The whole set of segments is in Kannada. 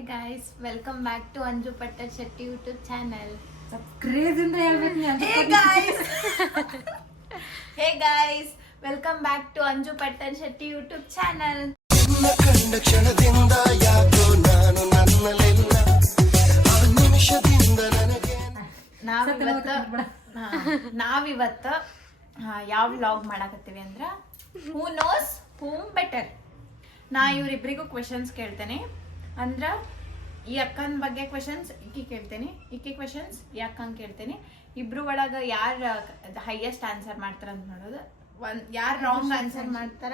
Hey guys, welcome back to Anju Pattar Shetty YouTube channel. Crazy ಇಂದ ಹೇಳ್ಬೇಕು ನೀ Anju Hey guys! Hey guys, welcome back to Anju Pattar Shetty YouTube channel. ಕಂಡ ಕ್ಷಣದಿಂದ ಯಾಕೋ ನಾನು ನನ್ನಲೆಲ್ಲ ಆ ನಿಮಿಷದಿಂದ ನನಗೆ ನಾವಿವತ್ತು ಯಾವ ವ್ಲಾಗ್ ಮಾಡಕತ್ತೀವಿ ಅಂದ್ರೆ ಹೂ ನೋಸ್ ಹೂಮ್ ಬೆಟರ್. ನಾ ಇವ್ರಿಬ್ರಿಗೂ ಕ್ವೆಶನ್ಸ್ ಕೇಳ್ತೇನೆ. ಅಂದ್ರೆ ಈ ಅಕ್ಕನ ಬಗ್ಗೆ ಕ್ವೆಶನ್ಸ್ ಇಕ್ಕಿ ಕೇಳ್ತೇನೆ, ಇಕ್ಕಿ ಕ್ವೆಶನ್ಸ್ ಈ ಅಕ್ಕಂಗೆ ಕೇಳ್ತೇನೆ. ಇಬ್ರು ಒಳಗೆ ಯಾರು ಹೈಯೆಸ್ಟ್ ಆನ್ಸರ್ ಮಾಡ್ತಾರ ಅಂತ ನೋಡೋದು. ಯಾರು ರಾಂಗ್ ಆನ್ಸರ್ ಮಾಡ್ತಾರ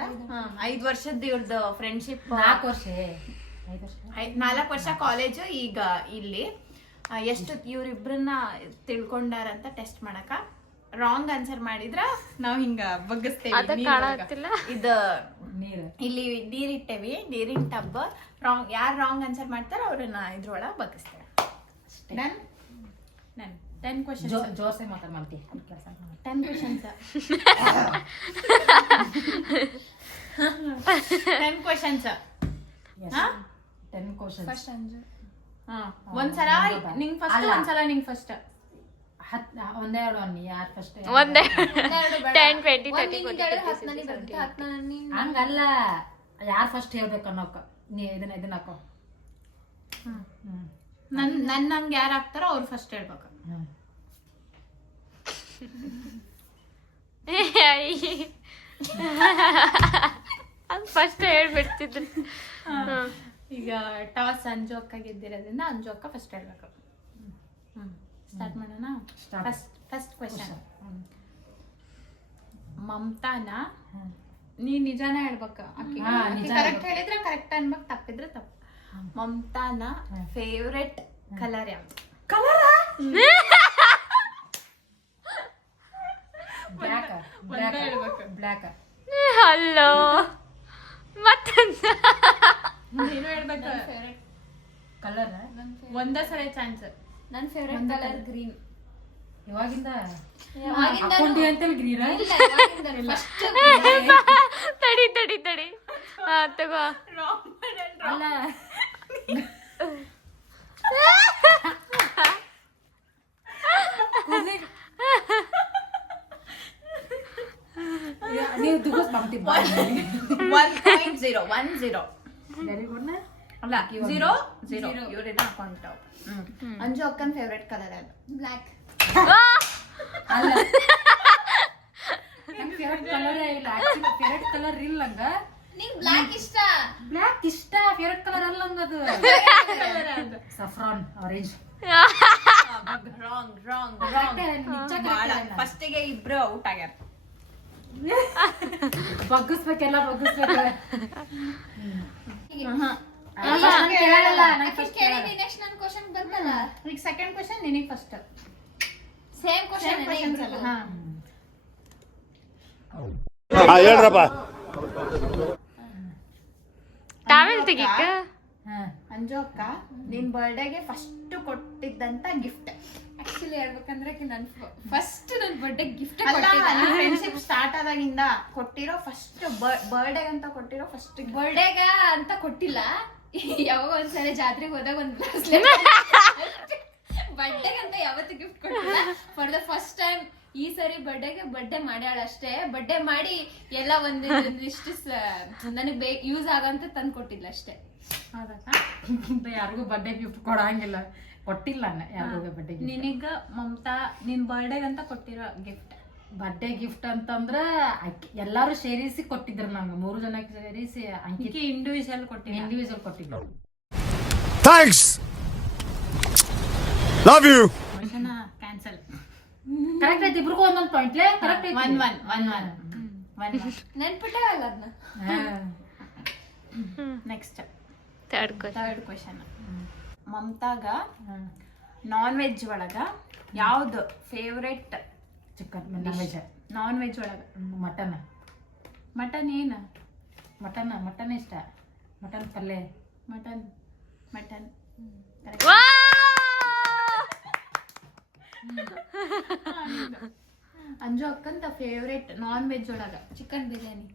5 ವರ್ಷದ ಇವ್ರದ್ದು ಫ್ರೆಂಡ್ಶಿಪ್. 4 ವರ್ಷ 4 ವರ್ಷ ಕಾಲೇಜು. ಈಗ ಇಲ್ಲಿ ಎಷ್ಟು ಇವ್ರಿಬ್ರನ್ನ ತಿಳ್ಕೊಂಡಾರಂತ ಟೆಸ್ಟ್ ಮಾಡಕ. ರಾಂಗ್ ಆನ್ಸರ್ ಮಾಡಿದ್ರ ನಾವ್ ಹಿಂಗ ಬಗ್ಗಿಸ್ತೇವೆ. ಇದು ಇಲ್ಲಿ ನೀರಿಟ್ಟೇವಿ, ನೀರಿನ ಟಬ್. ಯಾರು ರಾಂಗ್ ಆನ್ಸರ್ ಮಾಡ್ತಾರ ಅವ್ರನ್ನ ಇದ್ರೊಳಗ ಬಗ್ಗಿಸ್ತೇವೆ. ಡನ್. 10 ಕ್ವೆಶನ್ಸ್. ಜೋರ್ಸೆ ಮಾತಾಡ್ತಿ 10 questions 10 questions 10 questions first Anju. ಒಂದ್ಸಲ ನಿಂಗ್ ಫಸ್ಟ್, ಒಂದ್ಸಲ ನಿಂಗ್ ಫಸ್ಟ್. ಒಂದೆರಡು ಅನ್ನಿ ಯಾರು ಫಸ್ಟ್ ಒಂದೇ 10 20 30 ಹಂಗಲ್ಲ, ಯಾರು ಫಸ್ಟ್ ಹೇಳ್ಬೇಕು ಅನ್ನೋಕ ನೀ ಇದನ್ನ ಹಾಕೋ. ನಂಗೆ ಯಾರು ಹಾಕ್ತಾರೋ ಅವ್ರು ಫಸ್ಟ್ ಹೇಳ್ಬೇಕು. ಅದು ಫಸ್ಟ್ ಹೇಳ್ಬಿಡ್ತಿದ್ರು. ಈಗ ಟಾಸ್ ಅಂಜು ಅಕ್ಕ ಗೆದ್ದಿರೋದ್ರಿಂದ ಅಂಜು ಅಕ್ಕ ಫಸ್ಟ್ ಹೇಳ್ಬೇಕು. ಸ್ಟಾರ್ಟ್ ಮಾಡೋಣ. First question. ಮಮತಾನ ನೀ ನಿಜಾನ ಹೇಳ್ಬೇಕ. ಕರೆಕ್ಟ್ ಹೇಳಿದ್ರೆ ಕರೆಕ್ಟ್ ಅನ್ಬೇಕು, ತಪ್ಪಿದ್ರೆ ತಪ್ಪು. ಮಮತಾನ ಫೇವ್ರೆಟ್ ಕಲರ್ ಯಾವ್ದು? ಬ್ಲ್ಯಾಕ್. ಹಲೋ ಮತ್ತೊಂದು ನೀನು ಹೇಳ್ಬೇಕು. ಕಲರ್ ಒಂದೇ ಸಲ ಚಾನ್ಸ್. ನನ್ ಫೇವ್ರೆಟ್ ಕಲರ್ ಗ್ರೀನ್. ಇವಾಗಿಂದ ಹಾಕೊಂಡಿ ಅಂತೇಳಿ ಗ್ರೀನ್. ತಡಿ ತಗೋ. ಅಲ್ಲ ನೀವು ದುಗಸ್ ಬಂತಿ 1.0 ವೆರಿ ಗುಡ್. ಅಲ್ಲ 0 ಇವ್ರಿನ ಅಕೌಂಟ್. ಅಂಜು ಅಕ್ಕನ ಫೇವ್ರೆಟ್ ಕಲರ್ ಅದು ಬ್ಲ್ಯಾಕ್. ಅಲ್ಲ ನನ್ ಫೇವರೆಟ್ ಕಲರ್ ಇಲ್ಲ. ಆಕ್ಚುಲಿ ಫೇವರೆಟ್ ಕಲರ್ ಇಲ್ಲ ನಂಗ. ನಿಂಗ್ ಬ್ಲ್ಯಾಕ್ ಇಷ್ಟ. ಬ್ಲ್ಯಾಕ್ ಇಷ್ಟ, ಫೇವರೆಟ್ ಕಲರ್ ಅಲ್ಲ ನಂಗ ಅದು. Safran orange. ರಾಂಗ್. ಫಸ್ಟಿಗೆ ಇಬ್ರು ಔಟ್ ಆಗ್ಯಾರ. ಬಗ್ಗಿಸ್ಬೇಕೆಲ್ಲ ಬಗ್ಗಿಸ್ಬೇಕು. ಕೇಳಲ್ಲ. ಕೇಳಿನಿ ನೆಕ್ಸ್ಟ್ ನನ್ನ ಕ್ವೆಶ್ಚನ್ ಬಂತಲ್ಲ. ಈಗ ಸೆಕೆಂಡ್ ಕ್ವೆಶ್ಚನ್ ನಿನಗೆ ಫಸ್ಟ್. ಸೇಮ್ ಕ್ವೆಶ್ಚನ್ ಹಾ ಹೇಳ್ರಪ್ಪ. ಟಾವೆಲ್ ತೆಗಿಕ. ಅಂಜು ಅಕ್ಕ ನಿನ್ ಬರ್ಡೇಗೆ ಫಸ್ಟ್ ಕೊಟ್ಟಿದ್ದಂತ ಗಿಫ್ಟ್. ಆಕ್ಚುಲಿ ಹೇಳ್ಬೇಕಂದ್ರೆ ನನ್ ಫಸ್ಟ್ ನನ್ ಬರ್ಡೇ ಗಿಫ್ಟ್ ಫ್ರೆಂಡ್ಶಿಪ್ ಸ್ಟಾರ್ಟ್ ಆದಾಗಿಂದ ಕೊಟ್ಟಿರೋ ಫಸ್ಟ್ ಬರ್ಡೇ ಅಂತ ಕೊಟ್ಟಿರೋ ಫಸ್ಟ್ ಬರ್ಡೇಗ ಅಂತ ಕೊಟ್ಟಿಲ್ಲ. ಯಾವಾಗ ಒಂದ್ಸರಿ ಜಾತ್ರೆಗೆ ಹೋದಾಗ ಒಂದ್ ಬರ್ಡೇ ಅಂತ ಯಾವತ್ತು ಗಿಫ್ಟ್ ಕೊಟ್ಟಿಲ್ಲ. ಫಾರ್ ದ ಫಸ್ಟ್ ಟೈಮ್ ಈ ಸರಿ ಬರ್ಡೇಗೆ ಬರ್ಡೇ ಮಾಡ್ಯಾಳ ಅಷ್ಟೇ. ಬರ್ಡೇ ಮಾಡಿ ಎಲ್ಲ ಒಂದಿಷ್ಟು ನನಗೆ ಯೂಸ್ ಆಗಂತ ತಂದು ಕೊಟ್ಟಿಲ್ಲ ಅಷ್ಟೇ. ಯಾರಿಗೂ ಬರ್ಡೇ ಗಿಫ್ಟ್ ಕೊಡಂಗಿಲ್ಲ, ಕೊಟ್ಟಿಲ್ಲ ಯಾರಿಗೂ ಬರ್ಡೇ ಗಿಫ್ಟ್. ನಿನಗ ಮಮತಾ ನಿನ್ ಬರ್ಡೇ ಅಂತ ಕೊಟ್ಟಿರೋ ಗಿಫ್ಟ್. ಬರ್ಡೇ ಗಿಫ್ಟ್ ಅಂತಂದ್ರ ಎಲ್ಲಾರು ಸೇರಿಸಿ ಕೊಟ್ಟಿದ್ರು ನಂಗೆ. 3 ಜನಕ್ಕೆ ಸೇರಿಸಿ ಅಂಕಿತ ಇಂಡಿವಿಜುವಲ್ ಕೊಟ್ಟಿದ್ರು. Thanks, love you. Cancel. Correct ಐತಿ. ಇಬ್ರಿಗೂ ಒಂದೊಂದು ಪಾಯಿಂಟ್ಲೆ ಕರೆಕ್ಟ್ ಐತಿ. 1 ನೆನ್ಪಿಟ್ಟಲ್ಲ ಅದನ್ನ. Next third question. ಮಮತಾಗ ನಾನ್ ವೆಜ್ ಒಳಗ ಯಾವ್ದು favourite? Chicken. Non veg. Non veg ಒಳಗ ಮಟನ್. ಮಟನ್ ಏನು? ಮಟನ್ ಇಷ್ಟ. ಮಟನ್ ಪಲ್ಯ. ಮಟನ್. ಅಂಜು ಅಕ್ಕಂತ ಫೇವ್ರೆಟ್ ನಾನ್ ವೆಜ್ ಒಳಗ ಚಿಕನ್ ಬಿರಿಯಾನಿ.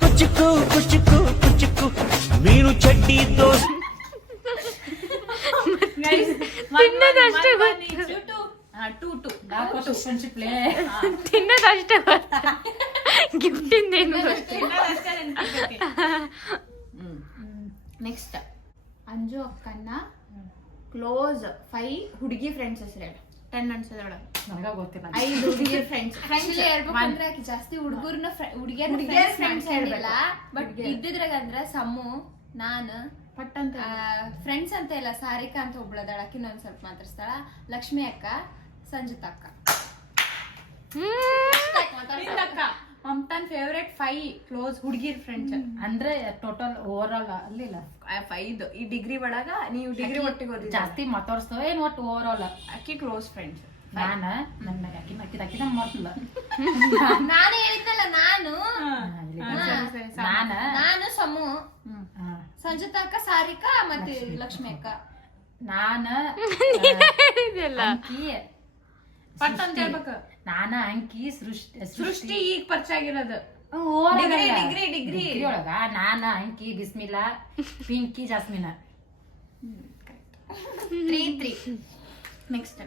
ಕುಚುಕು ಕುಚುಕು ಕುಚುಕು ಮೀನು ಚಡ್ಡಿ ದೋಸ್ತ್ ತಿನ್ನೋದಷ್ಟೇ ಗೊತ್ತು. ತಿನ್ನೋದಷ್ಟೇ ಗೊತ್ತು. ಗಿಫ್ಟಿಂದೇನು ನೆಕ್ಸ್ಟ್ ಅಂಜು ಅಕ್ಕನ್ನ ಕ್ಲೋಸ್ 5 ಹುಡುಗಿ ಫ್ರೆಂಡ್ಸ್ ಹೆಸರು ಹೇಳು. 10 ಅನ್ಸೋದೊಳಗೆ ನನಗ ಗೊತ್ತಿಲ್ಲ. 5 ಹುಡುಗಿ ಫ್ರೆಂಡ್ಸ್. ಆಕ್ಚುಲಿ ಹೇಳ್ಬೇಕಂದ್ರೆ ಆಕಿ ಜಾಸ್ತಿ ಹುಡುಗರ್ನ ಹುಡುಗಿಯರ್ ಫ್ರೆಂಡ್ಸ್ ಹೇಳಿಲ್ಲ. ಬಟ್ ಇದ್ದಿದ್ರಾಗ ಅಂದ್ರ ಸಮು ನಾನು ಪಟ್ ಅಂತ ಫ್ರೆಂಡ್ಸ್ ಅಂತ ಇಲ್ಲ, ಸಾರಿಕಾ ಅಂತ ಒಬ್ಳದಾಳ, ಆಕಿನ ಒಂದ್ ಸ್ವಲ್ಪ ಮಾತಾಡ್ಸ್ತಾಳ, ಲಕ್ಷ್ಮಿ ಅಕ್ಕ, ಸಂಜಿತ್ ಅಕ್ಕ. ಅಕ್ಕ ಮಮತಾನ್ ಫೇವ್ರೆಟ್ 5 ಕ್ಲೋಸ್ ಹುಡುಗಿರ್ ಫ್ರೆಂಡ್ಸ್ ಅಂದ್ರೆ ಟೋಟಲ್ ಓವರ್ ಆಲ್ ಅಲ್ಲಿಲ್ಲ 5. ಈ ಡಿಗ್ರಿ ಒಳಗ ನೀವು ಡಿಗ್ರಿ ಒಟ್ಟಿಗೆ ಓದಿದ್ರಿ ಜಾಸ್ತಿ ಮಾತಾಡ್ಸ್ತವ ಏನ್ ಒಟ್ಟು ಓವರ್ ಆಲ್ ಅಕ್ಕಿ ಕ್ಲೋಸ್ ಫ್ರೆಂಡ್ಸ್. ನಾನ ನನ್ನ ಅಕ್ಕಿನ ಮಾಡ್ತಿಲ್ಲ. ನಾನು ಹೇಳಿದ್ನಲ್ಲ, ನಾನು ನಾನ ಸಮು, ಸಂಜಿತ್ ಅಕ್ಕ, ಸಾರಿಕಾ ಮತ್ತೆ ಲಕ್ಷ್ಮಿ ಅಕ್ಕ. ನಾನ ಹೇಳಿದೆಲ್ಲ. ಅಂಕಿ ಪಟ್ ಅಂತ ಹೇಳ್ಬೇಕು. ನಾನ ಅಂಕಿ ಸೃಷ್ಟಿ ಈಗ ಪರಿಚಯ ಆಗಿರೋದು ಡಿಗ್ರಿ ಒಳಗ ನಾನ ಅಂಕಿ ಬಿಸ್ಮಿಲಾ ಪಿಂಕಿ ಜಾಸ್ಮಿನಾ 3. ನೆಕ್ಸ್ಟ್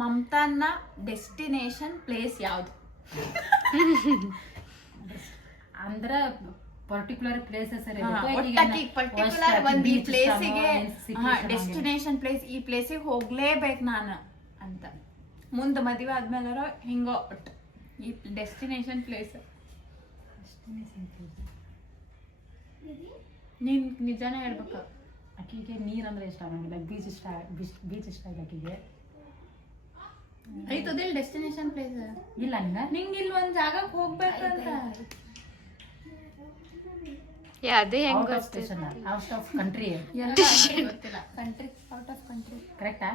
ಮಮತಾನ್ನ ಡೆಸ್ಟಿನೇಷನ್ ಪ್ಲೇಸ್ ಯಾವ್ದು? ಅಂದ್ರ ಪರ್ಟಿಕ್ಯುಲರ್ ಪ್ಲೇಸಸ್ ಪರ್ಟಿಕ್ಯುಲರ್ ಒಂದ್ ಈ ಪ್ಲೇಸಿಗೆ ಡೆಸ್ಟಿನೇಷನ್ ಪ್ಲೇಸ್, ಈ ಪ್ಲೇಸಿಗೆ ಹೋಗ್ಲೇಬೇಕು ನಾನು ಅಂತ. ಮುಂದೆ ಮದುವೆ ಆದ್ಮೇಲೆ ಹಿಂಗೋ ಈ ಡೆಸ್ಟಿನೇಷನ್ ಪ್ಲೇಸ್ ನೀನ್ ನಿಜಾನೇ ಹೇಳ್ಬೇಕು. ಆಕಿಗೆ ನೀರ್ ಅಂದ್ರೆ ಇಷ್ಟ ಆಗಂಗಿಲ್ಲ, ಬೀಚ್ ಇಷ್ಟ ಇಲ್ಲ ಆಕಿಗೆ. ಐತದಿಲ್ಲ ಡೆಸ್ಟಿನೇಷನ್ ಪ್ಲೇಸ್ ಇಲ್ಲ ನಿಂಗೆ ಇಲ್ಲಿ ಒಂದ್ ಜಾಗಕ್ಕೆ ಹೋಗ್ಬೇಕಂತ. ಅದು ಹೆಂಗ್ ಗೊತ್ತು? ಔಟ್ ಆಫ್ ಕಂಟ್ರಿ ಗೊತ್ತಿಲ್ಲ. Country, out of country. ಕರೆಕ್ಟಾ?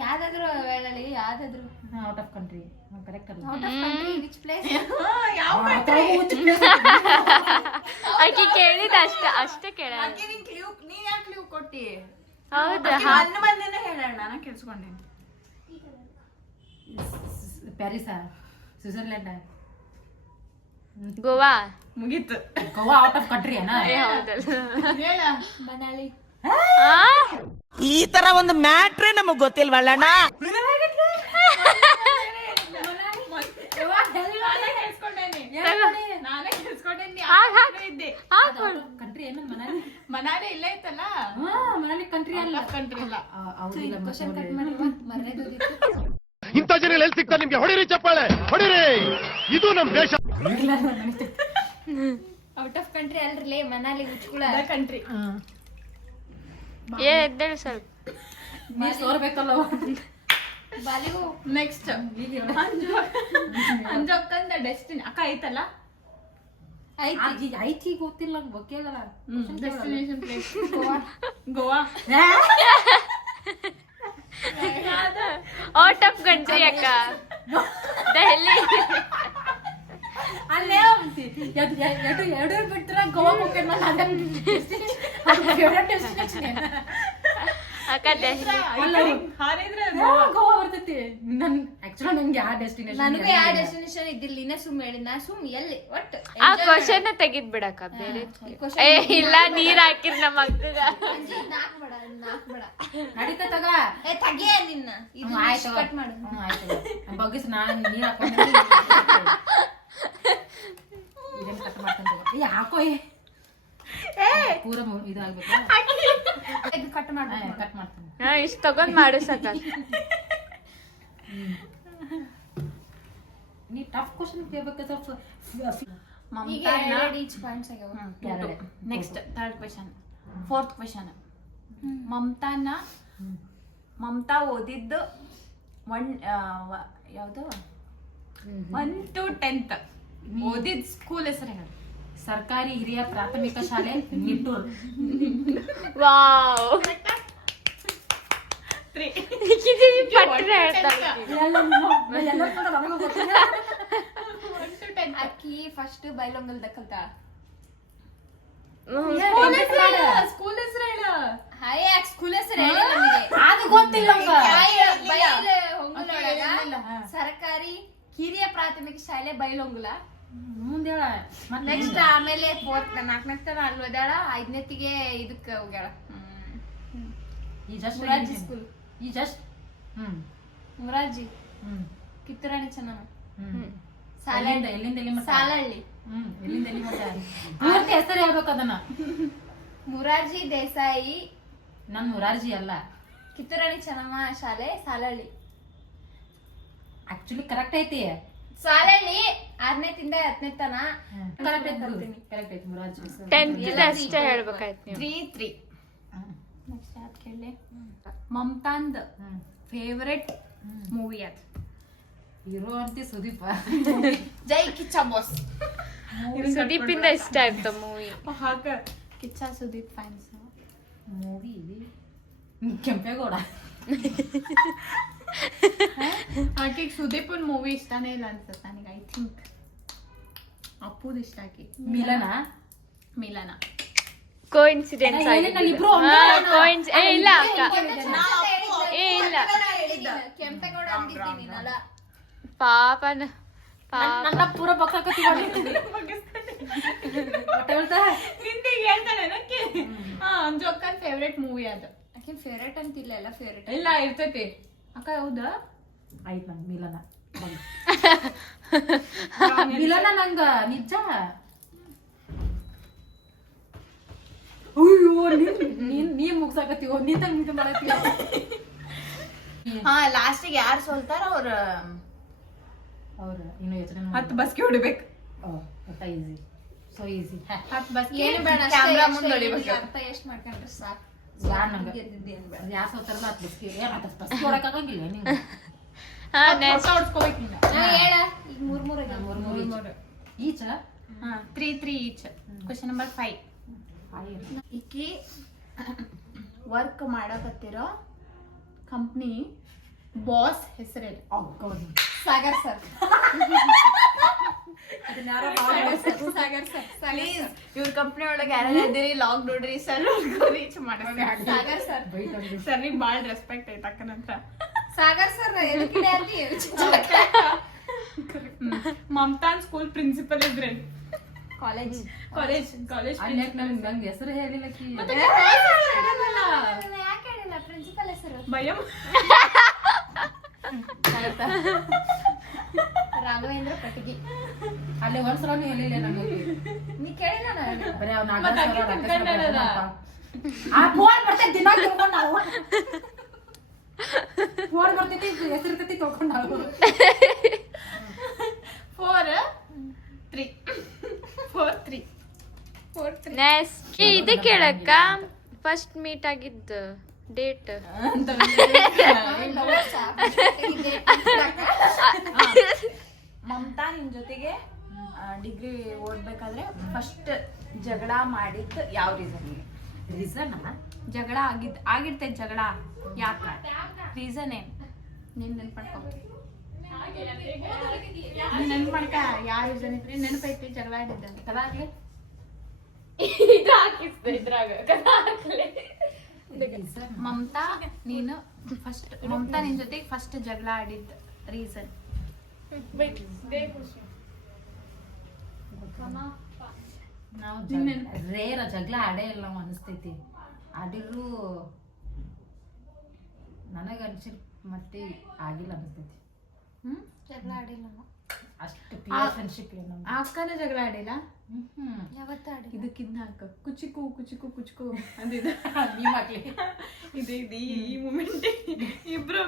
ಯಾವ್ದಾದ್ರು ಹೇಳಲಿ, ಯಾವ್ದಾದ್ರು ಔಟ್ ಆಫ್ ಕಂಟ್ರಿ ಕರೆಕ್ಟ್ ಅಲ್ಲ? Out of country which place? ಯಾವ ಆಕಿ ಕೇಳಿದ ಅಷ್ಟೇ ಕೇಳ. ನೀನ್ ಯಾಕೆ ಲೀವ್ ಕೊಟ್ಟಿ? ಹೌದಾ? ಹಣ್ಣು ಮಂದಿನ ಹೇಳೋಣ, ನಾನು ಕೇಳಿಸ್ಕೊಂಡೇನಿ. ಪ್ಯಾರಿಸಾ, ಸ್ವಿಟ್ಜರ್ಲ್ಯಾಂಡ್, ಗೋವಾ. ಮುಗೀತು. ಗೋವಾ ಔಟ್ ಆಫ್ ಕಂಟ್ರಿ ಅಣ್ಣ? ಹೌದಲ್ಲ. ಹೇಳ ಮನಾಲಿ. ಈ ತರ ಒಂದು ಮ್ಯಾಟ್ರೇ ನಮಗ್ ಗೊತ್ತಿಲ್ವಲ್ಲಣ್ಣ. ನಾನೇ ಕೇಳಿಸ್ಕೊಂಡೇನಿ. ಕಂಟ್ರಿ ಏನು ಮನಾಲಿ? ಮನಾಲಿ ಇಲ್ಲೇ ಐತಲ್ಲ. ಮನಾಲಿ ಕಂಟ್ರಿ ಅಲ್ಲ, ಕಂಟ್ರಿ ಇಲ್ಲ. ಇಂಥ ಜನ ಎಲ್ಲಿ ಸಿಗ್ತಾರೆ ನಿಮ್ಗೆ? ಹೊಡಿರಿ ಚಪ್ಪಾಳೆ ಹೊಡಿರಿ, ಇದು ನಮ್ ದೇಶ. ಔಟ್ ಆಫ್ ಕಂಟ್ರಿ ಅಲ್ರಿ ಮನಾಲಿ ಉಚ್ಕುಳ ಕಂಟ್ರಿ. ಎದ್ದೇಳು ಸ್ವಲ್ಪ. ನೀರ್ ಸೋರ್ಬೇಕಲ್ಲ. ಬಾಲಿವು. ನೆಕ್ಸ್ಟ್ ಅಂಜು ಅಕ್ಕಂದ ಡೆಸ್ಟಿನಿ ಅಕ್ಕ ಐತಲ್ಲ, ಐತಿ ಗೊತ್ತಿಲ್ಲ, ಗೊತ್ತಿಲ್ಲ. Destination place Goa. Out of country ಅಕ್ಕ, ಡೆಲ್ಲಿ. ಅಲ್ಲೇ ಎರಡು ಬಿಡ್ತಾರ ಗೋವಾ ಹೋಗ್ತೇನೆ ಅಕ್ಕ ಡೆಲ್ಲಿ. ಗೋವಾ ಬರ್ತೈತಿ. ನನ್ ಆಕ್ಚುಲಿ ನನ್ಗೆ ಯಾವ ಡೆಸ್ಟಿನೇಷನ್ ನನಗೂ ಯಾವ ಡೆಸ್ಟಿನೇಷನ್ ಇದ್ದಿಲ್ಲ, ಇನ್ನ ಸುಮ್ ಹೇಳಿದ್ ನಾ ಸುಮ್ ಎಲ್ಲಿ ಒಟ್ಟು ಆ ಕ್ವಶನ್ ತೆಗಿದ್ ಬಿಡಕ್ಕ ಬೇರೆ. ಏ ಇಲ್ಲ, ನೀರ್ ಹಾಕಿರ್ ನಮ್ಮ ಅಕ್ಕಗ. ನಾಕ್ ಬೇಡ ನಡೀತಾ ತಗ. ಏ ತಗಿಯ ನಿನ್ನ ಇದು ಆಯ್ತು ಕಟ್ ಮಾಡು. ಆಯ್ತು ಬಗ್ಗಿಸ್ ನಾನು ನೀರ್ ಹಾಕೊಂಡು ಇದನ್ನ ಕಟ್ ಮಾಡ್ಕೊಂಡೆ. ಹಾಕೋ ಪೂರ ಇದಾಗ್ಬೇಕು. ಇದು ಕಟ್ ಮಾಡು. ಕಟ್ ಮಾಡ್ತೀನಿ. ಇಷ್ಟ ತಗೊಂಡ್ ಮಾಡು ಸಾಕ. ನೀ ಟಫ್ ಕ್ವಶನ್ ಕೇಳ್ಬೇಕಾದ್ರೆ ಈಗ ಈಚ್ ಪಾಯಿಂಟ್ಸ್ ಆಗ್ಯಾವ. Next 3rd question. 4th question. Mamata ಓದಿದ್ದು ಯಾವ್ದು 1 to 10th ಓದಿದ್ ಸ್ಕೂಲ್ ಹೆಸರು ಹೇಳಿ. ಸರ್ಕಾರಿ ಹಿರಿಯ ಪ್ರಾಥಮಿಕ ಶಾಲೆ ನಿಟ್ಟೂರ್. ವಾವ್. ಅಕ್ಕಿ ಫಸ್ಟ್ ಬೈಲೊಂಗಲ್ ದಕ್ಕಲ್ತಾಳ. ಸ್ಕೂಲ್ ಹೆಸರು ಹೇಳ. ಹಾಯ್ ಯಾಕೆ ಸ್ಕೂಲ್ ಹೆಸರು ಹೇಳಿ ನನಗೆ ಅದು ಗೊತ್ತಿಲ್ಲ. ಸರ್ಕಾರಿ ಹಿರಿಯ ಪ್ರಾಥಮಿಕ ಶಾಲೆ ಬೈಲೊಂಗುಲ. ಮುಂದೆ ಹೇಳ ನೆಕ್ಸ್ಟ್ ಆಮೇಲೆ 4th 4ನೇ ತನ ಅಲ್ಲಿ ಓದಾಳ 5ನೇತಿಗೆ ಇದಕ್ಕೆ ಹೋಗ್ಯಾಳ ಈ ಜಸ್ಟ್ ಮುರಾರ್ಜಿ ಸ್ಕೂಲ್ ಈ ಜಸ್ಟ್ ಮುರಾರ್ಜಿ ಹ್ಮ್ ಕಿತ್ತೂರಾಣಿ ಚೆನ್ನಮ್ಮ ಹ್ಮ್ ಸಾಲಹಳ್ಳಿ ಎಲ್ಲಿಂದ ಎಲ್ಲಿ ಮಟ್ಟ ಸಾಲಹಳ್ಳಿ ಎಲ್ಲಿಂದ ಎಲ್ಲಿ ಮಟ್ಟ ಪೂರ್ತಿ ಹೆಸರು ಹೇಳ್ಬೇಕು ಅದನ್ನ ಮುರಾರ್ಜಿ ದೇಸಾಯಿ ನನ್ ಮುರಾರ್ಜಿ ಅಲ್ಲ ಕಿತ್ತೂರಾಣಿ ಚೆನ್ನಮ್ಮ ಶಾಲೆ ಸಾಲಹಳ್ಳಿ ಆಕ್ಚುಲಿ ಕರೆಕ್ಟ್ ಐತಿ ಸಾಲಹಳ್ಳಿ 6ನೇತಿಂದ 10ನೇ ತನ ಕರೆಕ್ಟ್ ಐತಿ ಮುರಾರ್ಜಿ 10th ಅಷ್ಟೇ ಹೇಳ್ಬೇಕಾಯ್ತು ನೀವು 3 ನೆಕ್ಸ್ಟ್ ಯಾವ್ದು ಕೇಳಿ ಮಮತಾಂದ್ ಫೇವ್ರೆಟ್ ಮೂವಿ ಅದು ಹೀರೋ ಅಂತಿ ಸುದೀಪ ಜೈ ಕಿಚ್ಚ ಬಾಸ್ ಸುದೀಪ್ ಇಂದ ಇಷ್ಟ ಆಯ್ತು ಮೂವಿ ಹಾಕ ಕಿಚ್ಚ ಸುದೀಪ್ ಫ್ಯಾನ್ಸ್ ಮೂವಿ ಕೆಂಪೇಗೌಡ ಆಕೆಗೆ ಸುದೀಪನ್ ಮೂವಿ ಇಷ್ಟನೇ ಇಲ್ಲ ಅನ್ಸುತ್ತೆ ನನಗೆ ಐ ಥಿಂಕ್ ಅಪ್ಪುದು ಇಷ್ಟ ಆಕಿ ಮಿಲನ ಕೋಇನ್ಸಿಡೆನ್ಸ್ ಇಬ್ರು ಏ ಇಲ್ಲ ಅಕ್ಕ ಏ ಇಲ್ಲ ಕೆಂಪೇಗೌಡ ಅಂದಿದ್ದೀನಿ ಅಲ್ಲ ಪಾಪನ ನನ್ನ ಪೂರ ಬಕ್ಕಾಕತ್ತಿ ನಿಂದೆ ಹೇಳ್ತಾನೆ ಅಂಜು ಅಕ್ಕನ್ ಫೇವ್ರೆಟ್ ಮೂವಿ ಅದು ಆಕಿನ್ ಫೇವ್ರೇಟ್ ಅಂತಿಲ್ಲ ಎಲ್ಲ ಫೇವ್ರೇಟ್ ಇಲ್ಲ ಇರ್ತೈತಿ ಅಕ್ಕ ಹೌದಾ ಆಯ್ತು ನಂಗೆ ಮಿಲನ ಮಿಲನ ನಂಗ ನಿಜ ಅಯ್ಯೋ ನೀನ್ ಮುಗ್ಸಾಕತ್ತೀವೋ ನೀ ತಂಗ ಇದು ಮಾಡತ್ತೀವ ಹಾ ಲಾಸ್ಟಿಗೆ ಯಾರು ಸೋಲ್ತಾರ ಅವ್ರ ಇನ್ನು ಯೋಚನೆ 10 ಬಸ್ಗೆ ಹೊಡಿಬೇಕು ಈಸಿ ಸೊ ಈಸಿ 10 ಬಸ್ಗೆ ಏನು ಬೇಡ ಕ್ಯಾಮ್ರಾ ಮುಂದೆ ಹೊಡಿಬೇಕು ಅರ್ಥ ಎಷ್ಟು ಮಾಡ್ಕೊಂಡ್ರೆ ಸಾಕು ಯಾರು ಸೋತಾರಲ್ಲ ಅದು ಬಸ್ಗೆ ಬಸ್ ಹೊಡಕ್ಕಾಗಂಗಿಲ್ಲ ನಿಂಗೆ ಹಾ ನೆಕ್ಸ್ಟ್ ಹೊಡ್ಸ್ಕೋಬೇಕು ನೀನು ಹೇಳ ಈಗ ಮೂರ್ ಮೂರು ಈಚ 3 ಈಚ್ ಕ್ವೆಶ್ಚನ್ ನಂಬರ್ 5 ಈಕಿ ವರ್ಕ್ ಮಾಡಕತ್ತಿರೋ ಕಂಪ್ನಿ ಬಾಸ್ ಹೆಸರೇನು Sagar sir Sagar sir please ಇವ್ರ ಕಂಪ್ನಿ ಒಳಗೆ ಯಾರು ಇದ್ದೀರಿ ಲಾಗ್ ನೋಡ್ರಿ ಸರ್ ರೀಚ್ ಮಾಡಿಸ್ರಿ ಸಾಗರ್ ಸರ್ ಸರ್ ಬಾಳ್ ರೆಸ್ಪೆಕ್ಟ್ ಐತೆ ಅಕ್ಕನಂತ ಸಾಗರ್ ಸರ್ ಎದಕ್ಕಿದೆ ಅಲ್ಲಿ ಮಮತಾನ್ ಸ್ಕೂಲ್ ಪ್ರಿನ್ಸಿಪಲ್ ಇದ್ರಿ ಕಾಲೇಜ್ ಕಾಲೇಜ್ ಅಲ್ಲಿ ನಂಗೆ ಹೆಸರು ಹೇಳಿಲ್ಲ ಯಾಕೆ ಹೇಳಿಲ್ಲ ಪ್ರಿನ್ಸಿಪಲ್ ಹೆಸರು ಭಯಂ ರಾಘವೇಂದ್ರ ಪಟಗಿ ಅಲ್ಲಿ ಒಂದ್ಸಲ ಹೇಳಿಲ್ಲ ನನಗೆ ನೀ ಕೇಳಿಲ್ಲ ನಾನು ಬರೀ ಅವ್ನ ಫೋನ್ ಬರ್ತೈತಿ ದಿನ ತಿಳ್ಕೊಂಡ್ ನಾವು ಫೋನ್ ಬರ್ತೈತಿ ಹೆಸರಿರ್ತೈತಿ ತಿಳ್ಕೊಂಡ್ ನಾವು 4 3 ನೆಕ್ಸ್ಟ್ ಇದು ಕೇಳಕ್ಕ ಫಸ್ಟ್ ಮೀಟ್ ಆಗಿದ್ದು ಡೇಟ್ ಮಮತಾ ನಿನ್ ಜೊತೆಗೆ ಡಿಗ್ರಿ ಓದ್ಬೇಕಾದ್ರೆ ಫಸ್ಟ್ ಜಗಳ ಮಾಡಿದ್ದು ಯಾವ ರೀಸನ್ ಜಗಳ ಆಗಿರ್ತೈತೆ ಜಗಳ ಯಾಕ ರೀಸನ್ ಏನ್ ನೀನ್ ನೆನ್ಪಡ್ಕೊ ನೆನ್ಪಡ್ಕ ಯಾವ ರೀಸನ್ ಇದ್ರಿ ನೆನಪೈತಿ ಜಗಳ ಆಡಿದ್ದ ಕದಾಗ್ಲಿ ಮಮತಾ ನೀನು ಫಸ್ಟ್ ಮಮತಾ ನಿನ್ ಜೊತೆಗೆ ಫಸ್ಟ್ ಜಗಳ ಆಡಿದ್ದ ರೀಸನ್ ನಾವು ರೇರ ಜಗಳ ಆಡೇ ಇಲ್ಲ ನಾವು ಅನಿಸ್ತೈತಿ ಆಡಿದ್ರು ನನಗೆ ಅನ್ಸಿರ್ ಮತ್ತೆ ಆಗಿಲ್ಲ ಅನಿಸ್ತೈತಿ ಜಗಳ ಆಡಿಲ್ಲ ಅಷ್ಟು ಪ್ಯೂರ್ ಫ್ರೆಂಡ್ಶಿಪ್ ಇಲ್ಲ ನಮ್ದು. ಅಕ್ಕನ ಜಗಳ ಆಡಿಲ್ಲ ಯಾವತ್ತ ಆಡಿ ಇದಕ್ಕಿನ್ನ ಅಕ್ಕ ಕುಚಿಕು ಕುಚಿಕು ಕುಚಿಕು ಅಂದಿದ್ದ ನೀವ್ ಹಾಕ್ಲಿ ಇದು ಈ ಮೂಮೆಂಟ್ ಇಬ್ರು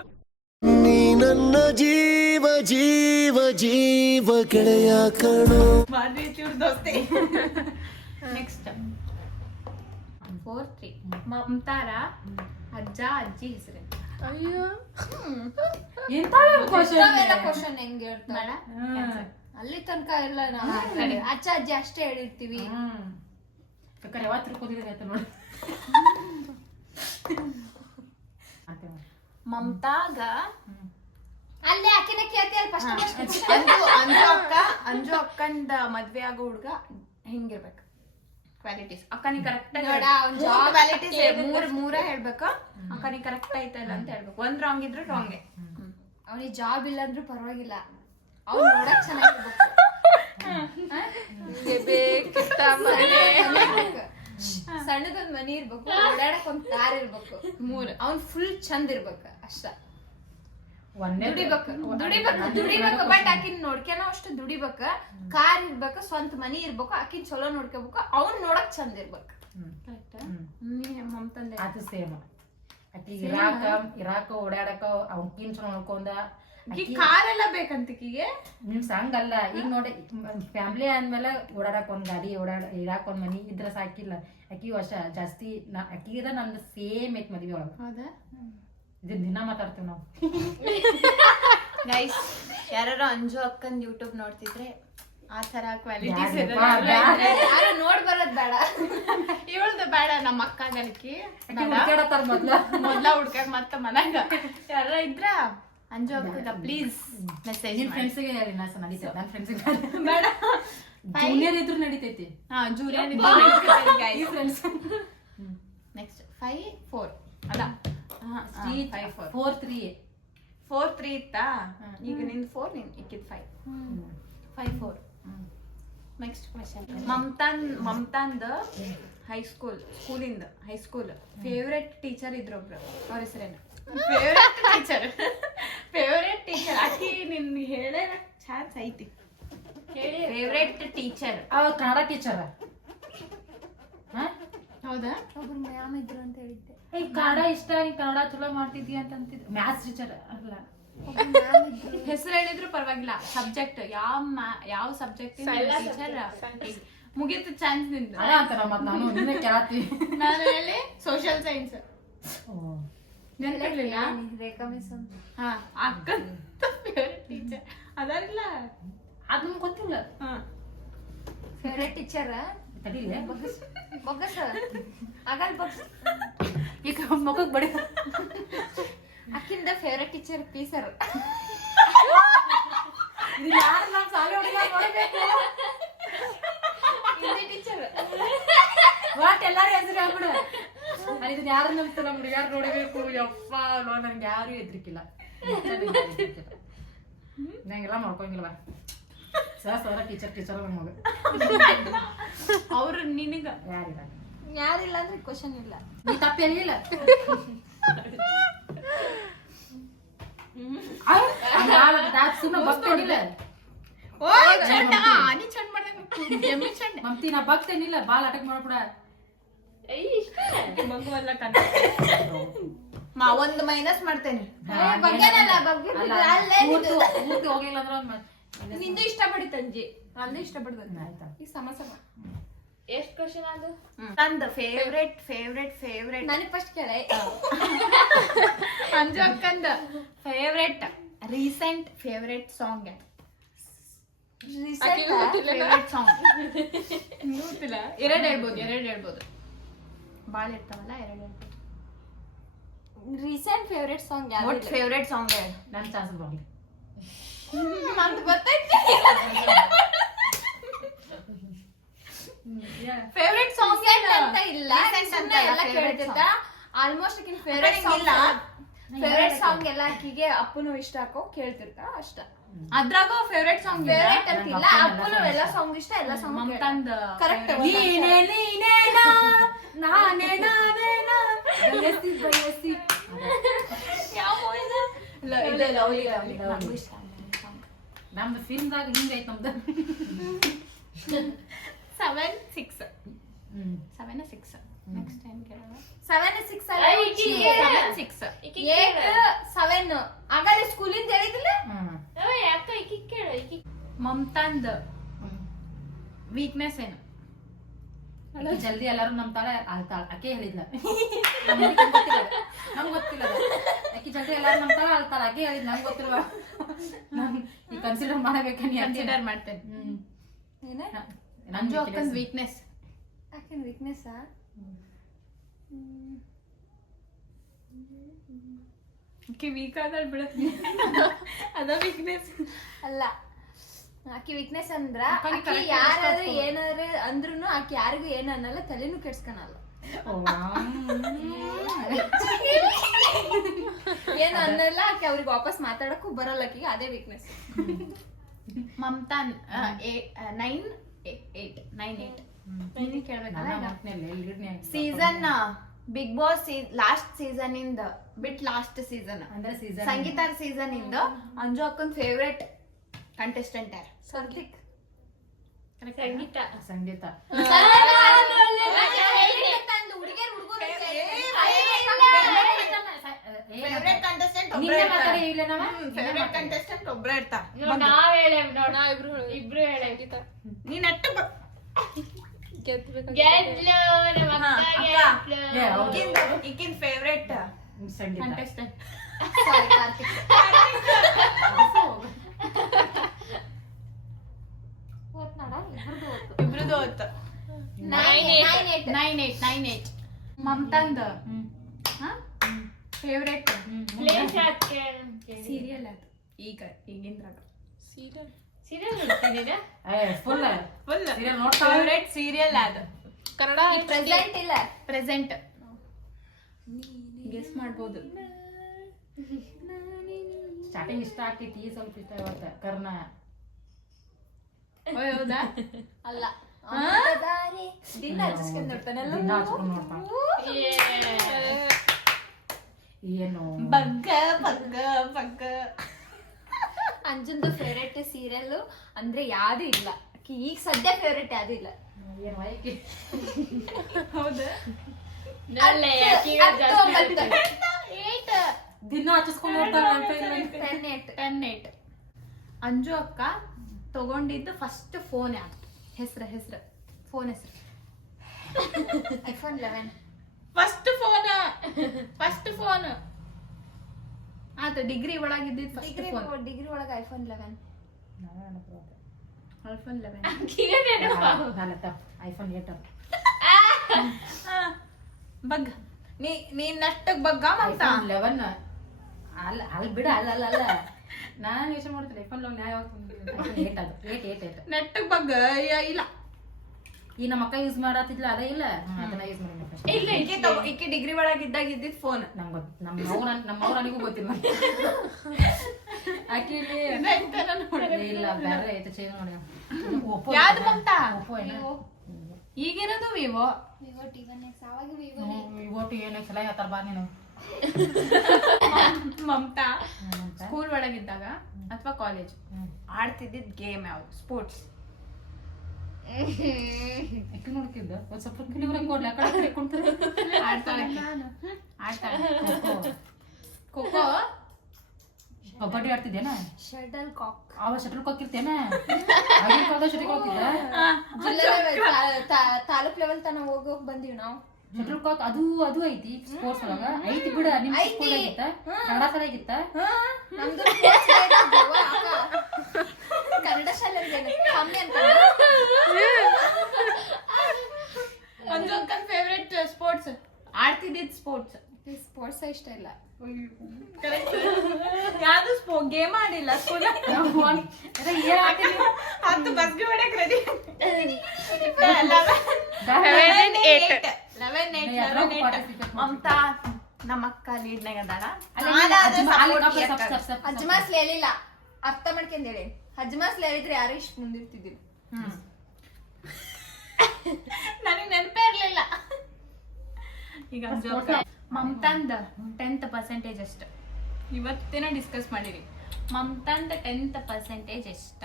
ನೀ ನನ್ನ ಜೀವ ಜೀವ ಜೀವ ಗೆಳೆಯ ಕಣೋ ಬಾರಿ ಇವ್ರ ದೋಸ್ತಿ ನೆಕ್ಸ್ಟ್ 4 3 ಮಮತಾರ ಅಜ್ಜ ಅಜ್ಜಿ ಹೆಸರು ಅಯ್ಯೋ ಕ್ವಶನ್ ಹೆಂಗ್ ಹೇಳ್ತಾಳ ಅಲ್ಲಿ ತನಕ ಎಲ್ಲ ನಾವು ಅಜ್ಜ ಅಜ್ಜಿ ಅಷ್ಟೇ ಹೇಳಿರ್ತೀವಿ ಬೇಕಾದ್ರೆ ಯಾವತ್ತು ತಿರ್ಕೋದಿದ್ರೆ ಆಯ್ತು ನೋಡಿ ಮಮತಾಗ ಅಲ್ಲೇ ಆಕಿನ ಕೇಳ್ತೀಯಲ್ಲ ಫಸ್ಟ್ ಅಂಜು ಅಕ್ಕಂದ ಮದ್ವೆ ಆಗೋ ಹುಡ್ಗ ಹೆಂಗಿರ್ಬೇಕು ಕ್ವಾಲಿಟೀಸ್ ಅಕ್ಕನಿಗೆ ಕರೆಕ್ಟ್ ನೋಡ, ಅವ್ನ್ job ಕ್ವಾಲಿಟೀಸ್ ಮೂರ ಹೇಳ್ಬೇಕು ಅಕ್ಕನಿಗೆ ಕರೆಕ್ಟ್ ಐತಲ್ಲ ಅಂತ ಹೇಳ್ಬೇಕು ಒಂದ್ ರಾಂಗ್ ಇದ್ರು ರಾಂಗೆ ಅವನಿಗೆ ಜಾಬ್ ಇಲ್ಲ ಅಂದ್ರೂ ಪರವಾಗಿಲ್ಲ ಅವ್ನು ನೋಡಕ್ ಚೆನ್ನಾಗಿರ್ಬೇಕು ಸಣ್ಣದೊಂದ್ ಮನಿ ಇರ್ಬೇಕು, ಓಡಾಡಕ್ ಒಂದ್ ಕಾರ್ ಇರ್ಬೇಕು, ಅವ್ನ್ ಫುಲ್ ಚಂದ ಇರ್ಬೇಕ ಅಷ್ಟ. ದುಡಿಬೇಕು ಬಟ್ ಆಕಿನ್ ನೋಡ್ಕ್ಯಾನ ಅಷ್ಟು ದುಡಿಬೇಕ, ಕಾರ್ ಇರ್ಬೇಕ, ಸ್ವಂತ ಮನಿ ಇರ್ಬೇಕು, ಆಕಿನ್ ಚಲೋ ನೋಡ್ಕೋಬೇಕು, ಅವ್ನ್ ನೋಡಕ್ ಚಂದ ಇರ್ಬೇಕು. ಮಮತಂದೆ ಅದು ಸೇಮ್. ಆಕಿಗೆ ಇರಾಕ ಓಡಾಡಕ ಅವ್ಕಿನ್ ಚಲೋ ನೋಡ್ಕೊಂಡ ಕಾರೆಲ್ಲ ಬೇಕಂತಿಕಿಗೆ ಮೀನ್ಸ್ ಹಂಗಲ್ಲ. ಈಗ ನೋಡಿ ಫ್ಯಾಮಿಲಿ ಅಂದ್ಮೇಲೆ ಓಡಾಡಕ್ ಒಂದ್ ಗಾಡಿ ಇರಾಕ್ ಒಂದ್ ಮನಿ ಇದ್ರ ಸಾಕಿಲ್ಲ. ಆಕಿ ವರ್ಷ ಜಾಸ್ತಿ ಆಕಿಗಿದ ನಮ್ದು ಸೇಮ್ ಐತ್ ಮದ್ವಿ ಒಳಗ. ಹೌದಾ? ಇದನ್ ದಿನ ಮಾತಾಡ್ತೀವಿ ನಾವು. ಗೈಸ್, ಯಾರು ಅಂಜು ಅಕ್ಕನ್ ಯೂಟ್ಯೂಬ್ ನೋಡ್ತಿದ್ರೆ ಆ ತರ ಕ್ವಾಲಿಟೀಸ್ ಯಾರು ನೋಡ್ ಬರೋದ್ ಬೇಡ, ಇವಳ್ದು ಬೇಡ. ನಮ್ಮ ಅಕ್ಕ ಗಳಿಕೆ ಹುಡ್ಕಾಡತ್ತಾರ ಮೊದ್ಲ ಹುಡ್ಕಾಕ್ ಮತ್ತ ಮನ್ಯಾಗ ಯಾರ ಇದ್ರ ಅಂಜು ಅಕ್ಕ ಪ್ಲೀಸ್ ಮೆಸೇಜ್ ನಿನ್ ಫ್ರೆಂಡ್ಸಿಗೆ ಹೇಳಿ ನಾ ನಡೀತೈತಿ. ನನ್ನ ಫ್ರೆಂಡ್ಸಿಗೆ ಬೇಡ, ಜೂನಿಯರ್ ಇದ್ರು ನಡೀತೈತಿ. ಹಾ ಜೂನಿಯರ್ ಫ್ರೆಂಡ್ಸ್. ನೆಕ್ಸ್ಟ್ 5-4 ಅಲ್ಲ 4-3 4-3 ಇತ್ತಾ? ಈಗ ನಿಂದ್ 4 ನಿನ್ ಇಕ್ಕಿದ್ 5-4. Next question. ಮಮತಾಂದ ಹೈಸ್ಕೂಲ್ ಫೇವ್ರೆಟ್ ಟೀಚರ್ ಇದ್ರೊಬ್ರು, ಅವ್ರ ಹೆಸರೇನು? ಫೇವ್ರೆಟ್ ಟೀಚರ್ ಆಕಿ ನಿನ್ ಹೇಳೇ ಚಾನ್ಸ್ ಐತಿ. Favourite teacher Kannada teacher. ಹೌದಾ? ಒಬ್ರು ಮ್ಯಾಮ್ ಇದ್ರು ಅಂತ ಹೇಳಿದ್ದೆ. ಕನ್ನಡ ಇಷ್ಟ, ನೀ ಕನ್ನಡ ಚಲೋ ಮಾಡ್ತಿದ್ದಿ ಅಂತ ಅಂತಿದ್ರು. ಮ್ಯಾಥ್ಸ್ ಟೀಚರ್ ಅಲ್ಲ, ಹೆಸರು ಹೇಳಿದ್ರು ಪರವಾಗಿಲ್ಲ. ಸಬ್ಜೆಕ್ಟ್ ಯಾವ ಸಬ್ಜೆಕ್ಟ್ ಟೀಚರ್ ಮುಗಿತು ಚಾನ್ಸ್ ನಿಂದ. ಅದ ಅಂತ ನಾನು ನಿನ್ನೆ ಕೇಳತ್ತಿ. ನಾನು ಹೇಳಿ ಸೋಷಿಯಲ್ ಸೈನ್ಸ್. ನೆನಪಿರ್ಲಿಲ್ಲ? ರೇಖಾ ಮಿಸ್ ಅಂತ. ಹಾ, ಅಕ್ಕನ ಫೇವ್ರೆಟ್ ಟೀಚರ್ ಅದಾರಿಲ್ಲ, ಅದ್ ನಮ್ಗೆ ಗೊತ್ತಿಲ್ಲ. ಫೇವ್ರೆಟ್ ಟೀಚರ್ ತಡಿಲ್ಲ ಬೊಗ್ಗಸ ಆಗಲ್ ಬಗ್ಸ್. ಈಗ ಮಗಕ್ ಬಡಿ. ಅಕ್ಕಿಂದ ಫೇವ್ರೆಟ್ ಟೀಚರ್ ಪೀಸರ್. ಇದು ಯಾರು ನಮ್ಮ ಸಾಲಿ ಹುಡುಗ ನೋಡ್ಬೇಕು. ಹಿಂದಿ ಟೀಚರ್. ವಾಟ್ ಎಲ್ಲಾರು ಹೆಸರು ಆಗ್ಬಿಡು. ಇದನ್ನ ಯಾರು ನಂಬ್ತಾರ ನಮ್ಮ ಹುಡುಗಾರು ನೋಡಬೇಕು. ಯಪ್ಪ ನೋ, ನನ್ಗೆ ಯಾರು ಎದ್ರಿಕಿಲ್ಲ. ನಂಗೆಲ್ಲ ಮಾಡ್ಕೊಂಗಿಲ್ವ ಸರ ಟೀಚರ್ ನಮ್ಮ ಮಗ. ಅವ್ರು ನಿನಗ ಯಾರಿಲ್ಲ ಅಂದ್ರೆ ಕ್ವಶನ್ ಇಲ್ಲ. ನೀ ತಪ್ಪೇನಿಲ್ಲ. ಸುಮ್ಮನೆ ಭಕ್ತೇನಿಲ್ಲ. ಮಮ್ತಿ ನಾ ಭಕ್ತೇನಿಲ್ಲ. ಬಾಲ್ ಅಟಕ್ ಮಾಡ್ಬಿಡ. ಒಂದು ಮೈನಸ್ ಮಾಡ್ತೇನೆ. ಪೂರ್ತಿ ಹೋಗಿಲ್ಲ ಅಂದ್ರೆ ನಿಂದು ಇಷ್ಟ ಪಡಿತಂಜಿ, ನಂದು ಇಷ್ಟ ಪಡ್ಬೇಕು. ಆಯ್ತಾ? ಈ ಸಮಸ್ಯೆ ಎಷ್ಟ್ ಕ್ವಶನ್ ಅದು? ನಂದು ಫೇವ್ರೆಟ್ ನನಗೆ ಫಸ್ಟ್ ಕೇಳ. ಅಂಜು ಅಕ್ಕಂದ favourite recent favourite song. Favourite song ಗೊತ್ತಿಲ್ಲ. ಎರಡು ಹೇಳ್ಬೋದು. ಬಾಳ ಇರ್ತಾವಲ್ಲ, ಎರಡು ಹೇಳ್ಬೋದು. ರೀಸೆಂಟ್ ಫೇವ್ರೆಟ್ ಸಾಂಗ್ ಯಾವ್ದು? ಫೇವ್ರೆಟ್ ಸಾಂಗ್ ನನ್ನ ಚಾನ್ಸ್ ಬರ್ಲಿ. ನಂದು ಗೊತ್ತೈತಿ. ಫೇವ್ರೆಟ್ ಸಾಂಗ್ ಅಂತ ಇಲ್ಲ, ಎಲ್ಲ ಕೇಳ್ತಿರ್ತ. ಆಲ್ಮೋಸ್ಟ್ ಆಕಿನ ಫೇವ್ರೆಟ್ ಸಾಂಗ್ ಎಲ್ಲ ಆಕಿಗೆ ಅಪ್ಪನು ಇಷ್ಟ ಹಾಕೋ ಕೇಳ್ತಿರ್ತ ಅಷ್ಟ. ಅದ್ರಾಗ ಫೇವ್ರೆಟ್ ಸಾಂಗ್ ಫೇವ್ರೆಟ್ ಅಂತಿಲ್ಲ, ಅಪ್ಪನು ಎಲ್ಲ ಸಾಂಗ್ ಇಷ್ಟ, ಎಲ್ಲ ಸಾಂಗ್ ಮಮತಾಂದ ಕರೆಕ್ಟ್. ನಮ್ದು ಫಿಲ್ಮ್ದಾಗ ಹಿಂಗೈತ್ ನಮ್ದು. 7-6 ನೆಕ್ಸ್ಟ್ ಟೈಮ್ ಕೇಳೋಣ. 7-6 ಅಲ್ಲ, 7-6 8-7 ಆಗಲ್ಲ ಸ್ಕೂಲಿಂದ ಹೇಳಿದಿಲ್ಲ. ಯಾಕ ಈಕಿ ಕೇಳು. ಈಕಿ ಮಮತಾಂದ ವೀಕ್ನೆಸ್ ಏನು? ಜಲ್ದಿ ಎಲ್ಲಾರು ನಂಬ್ತಾಳೆ ಅಳ್ತಾಳ. ಆಕೆ ಹೇಳಿದ್ಲ, ನಮ್ಗೆ ಗೊತ್ತಿಲ್ಲ. ಆಕಿ ಜಲ್ದಿ ಎಲ್ಲಾರು ನಂಬ್ತಾಳ ಅಳ್ತಾಳ. ಆಕೆ ಹೇಳಿದ್ ನಂಗೆ ಗೊತ್ತಿಲ್ವ. ಈ ಕನ್ಸಿಡರ್ ಮಾಡಬೇಕ. ಕನ್ಸಿಡರ್ ಮಾಡ್ತೇನೆ. ಅಂಜು ಅಕ್ಕನ ವೀಕ್ನೆಸ್. ಆಕಿನ ವೀಕ್ನೆಸ್ ವೀಕ್ ಆದಳ್ ಬಿಡ. ಅದ ವೀಕ್ನೆಸ್ ಅಲ್ಲ. ಆಕಿ ವೀಕ್ನೆಸ್ ಅಂದ್ರ ಆಕಿ ಯಾರಾದ್ರೂ ಏನಾದ್ರು ಅಂದ್ರುನು ಆಕಿ ಯಾರಿಗೂ ಏನ್ ಅನ್ನಲ್ಲ, ತಲೆನೂ ಕೆಡ್ಸ್ಕೊಳಲ್ಲ. ಏನು ಅನ್ನಲ್ಲ ಆಕಿ ಅವ್ರಿಗೆ ವಾಪಸ್ ಮಾತಾಡಕ್ಕೂ ಬರಲ್ಲ. ಆಕಿಗೆ ಅದೇ ವೀಕ್ನೆಸ್. ಮಮತಾ 9-8 ನೀನೇ ಕೇಳ್ಬೇಕಲ್ಲ season Bigg Boss last season ಇಂದ ಬಿಟ್ ಲಾಸ್ಟ್ ಸೀಸನ್ ಅಂದ್ರೆ ಸೀಸನ್ ಸಂಗೀತ ಸೀಸನ್ ಇಂದ ಅಂಜು ಅಕ್ಕನ್ ಫೇವ್ರೆಟ್ ಕಂಟೆಸ್ಟೆಂಟ್ ಯಾರು? ಸಂಗೀತ ಸಂಗೀತ ಫೇವ್ರೆಟ್ ಕಂಟೆಸ್ಟೆಂಟ್ ನಿನ್ನೆ ಮಾತಾಡಿ ಇಲ್ಲ ನಾವ ಫೇವ್ರೆಟ್ ಕಂಟೆಸ್ಟೆಂಟ್ ಒಬ್ರೇ ಇರ್ತಾ ನಾವ್ ಹೇಳೇವ್ ನೋಡ ಇಬ್ರು ಹೇಳೇವ್ ನೀನ್ ಅಟ್ಟು ಈಕಿನ್ ಫೇವ್ರೆಟ್ ಸಂಗೀತ ಕಂಟೆಸ್ಟೆಂಟ್ ಇಬ್ರದ್ದು ಹೊತ್ತು 9-8 ಮಮತಾಂದ ಫೇವ್ರೆಟ್ ಸೀರಿಯಲ್ ಅದು ಈಗಿಂದ್ರಾಗ ಫುಲ್ ಫುಲ್ ಸೀರಿಯಲ್ ನೋಡ್ತಾ ಫೇವ್ರೆಟ್ ಸೀರಿಯಲ್ ಅದು ಕನ್ನಡ ಪ್ರೆಸೆಂಟ್ ಇಲ್ಲ ಪ್ರೆಸೆಂಟ್ ಗೆಸ್ ಮಾಡ್ಬೋದು. ಸ್ಟಾರ್ಟಿಂಗ್ ಇಷ್ಟ ಆಗ್ತೈತಿ ಸ್ವಲ್ಪ ಇಷ್ಟ ಇವತ್ತ ಕರ್ಣ ಹೌದಾ? ಅಲ್ಲ ದಿನ ಹಚ್ಚಿಸ್ಕೊಂಡ್ ನೋಡ್ತಾನಲ್ಲ ದಿನ ಹಚ್ಕೊಂಡ್ ನೋಡ್ತಾನ ಏನು ಬಗ್ಗ ಬಗ್ಗ ಬಗ್ಗ ಅಂಜಂದು ಫೇವ್ರೆಟ್ ಸೀರಿಯಲ್ ಅಂದ್ರೆ ಯಾವ್ದು ಇಲ್ಲ ಈಗ ಸದ್ಯ ಫೇವ್ರೆಟ್ ಯಾವ್ದು ಇಲ್ಲ. ಏನ್ ವಯಕ್ಕೆ ಹೌದಾ? ದಿನ ಹಚ್ಚಿಸ್ಕೊಂಡ್ ನೋಡ್ತಾನ 10-8 ಅಂಜು ಅಕ್ಕ ತಗೊಂಡಿದ್ದು ಫಸ್ಟ್ ಫೋನ್ ಯಾವ್ದು? ಹೆಸರು ಫೋನ್ ಹೆಸರು iPhone 11 ಫಸ್ಟ್ ಫೋನ್ ಆತ ಡಿಗ್ರಿ ಒಳಗಿದ್ದಿದ್ದು ಫಸ್ಟ್ ಫೋನ್ ಡಿಗ್ರಿ ಒಳಗೆ iPhone 11 iPhone 11 ಐಫೋನ್ 8 ಬಗ್ಗ ನೀನ್ ನಷ್ಟಕ್ ಬಗ್ಗ ಮಮತ 11 ಅಲ್ಲಿ ಬಿಡ ಅಲ್ಲ ನಾನು ಯೋಚನೆ ಮಾಡ್ತೀನಿ ಐಫೋನ್ 11 ಯಾವ 8 ಅದು 8 ನೆಟ್ಟಗ್ ಬಗ್ಗ ಇಲ್ಲ ಈ ನಮ್ಮ ಅಕ್ಕ ಯೂಸ್ ಮಾಡತ್ತಿದ್ಲ ಅದೇ ಇಲ್ಲ ಅದನ್ನ ಯೂಸ್ ಮಾಡಿ ಈಕೆ ಡಿಗ್ರಿ ಒಳಗಿದ್ದಾಗ ಇದ್ದಿದ್ ಫೋನ್ ನಂಗೆ ಗೊತ್ತು ನಮ್ಮ ಅವ್ರ ನನಗೂ ಗೊತ್ತಿಲ್ಲ ಆಕೆ ಇಲ್ಲ ಬೇರೆ ಐತೆ ಚೇಂಜ್ ಮಾಡಿ ಓಪೋ ಯಾವ್ದು ಮಮತ? ಓಪೋ ಏನೋ ಈಗಿರೋದು ವಿವೋ ವಿವೋ T1X ಅವಾಗ ವಿವೋ ಇವತ್ತು ಏನೇ ಸಲ ಹೇಳ್ತಾರ ಬಾ ನೀನು ಮಮತಾ ಸ್ಕೂಲ್ ಒಳಗಿದ್ದಾಗ ಅಥವಾ ಕಾಲೇಜ್ ಆಡ್ತಿದ್ದಿದ್ ಗೇಮ್ ಯಾವ್ದು? ಸ್ಪೋರ್ಟ್ಸ್ ಯಾಕೆ ನೋಡ್ತಿದ್ದ ಒಂದ್ ಸ್ವಲ್ಪ ಕಿಲಿವರೆಗೆ ಕೊಡ್ಲಿ ಆ ಕಡೆ ಕೊಂಡ್ತಾರೆ ಆಡ್ತಾಳೆ ಖೋಖೋ ಕಬಡ್ಡಿ ಆಡ್ತಿದ್ದೇನ ಶಟಲ್ ಕಾಕ್ ಅವ ಶಟಲ್ ಕಾಕ್ ಇರ್ತೇನ ಆಗಿನ ಕಾಲದ ಶಟಲ್ ಕಾಕ್ ಇದ್ದ ಜಿಲ್ಲಾ ತಾಲೂಕ್ ಲೆವೆಲ್ ತನ ಹೋಗೋಕ್ ಬಂದೀವಿ ನಾವು. ಶಟಲ್ ಕಾಕ್ ಅದು ಐತಿ ಸ್ಪೋರ್ಟ್ಸ್ ಒಳಗ ಐತಿ ಬಿಡ ನಿಮ್ ಸ್ಕೂಲ್ ಆಗಿತ್ತ ಕನ್ನಡ ಶಾಲೆ ಆಗಿತ್ತ ನಮ್ದು ಕನ್ನಡ ಶಾಲೆ ಕಮ್ಮಿ ಅಂತ ಒಂದು ಅಂಕಲ್ ಫೇವ್ರೆಟ್ ಸ್ಪೋರ್ಟ್ಸ್ ಆಡ್ತಿದ್ದಿದ್ ಸ್ಪೋರ್ಟ್ಸ್ ಇಷ್ಟ ಇಲ್ಲ. ಕರೆಕ್ಟ್ ಯಾವ್ದು ಗೇಮ್ ಆಡಿಲ್ಲ ಸ್ಕೂಲ್ ಹತ್ತು ಬಸ್ಗೆ ಹೊಡಕ್ ರೆಡಿ 11-8 ಮಮತಾ ನಮ್ಮ ಅಕ್ಕ ಲೀಡ್ನಾಗ ಅದಾಳ. ಅಜ್ಮಾಸ್ಲ್ ಹೇಳಿಲ್ಲ ಅರ್ಥ ಮಾಡ್ಕೊಂಡ್ ಹೇಳಿ. ಅಜ್ಮಾಸ್ಲ್ ಹೇಳಿದ್ರೆ ಯಾರು ಇಷ್ಟ ಮುಂದಿರ್ತಿದ್ರು. ನನಗೆ ನೆನಪೇ ಇರ್ಲಿಲ್ಲ. ಈಗ ಮಮತಾಂದ 10% ಅಷ್ಟ ಇವತ್ತಿನ ಡಿಸ್ಕಸ್ ಮಾಡಿರಿ. ಮಮತಾಂದ 10% ಎಷ್ಟ?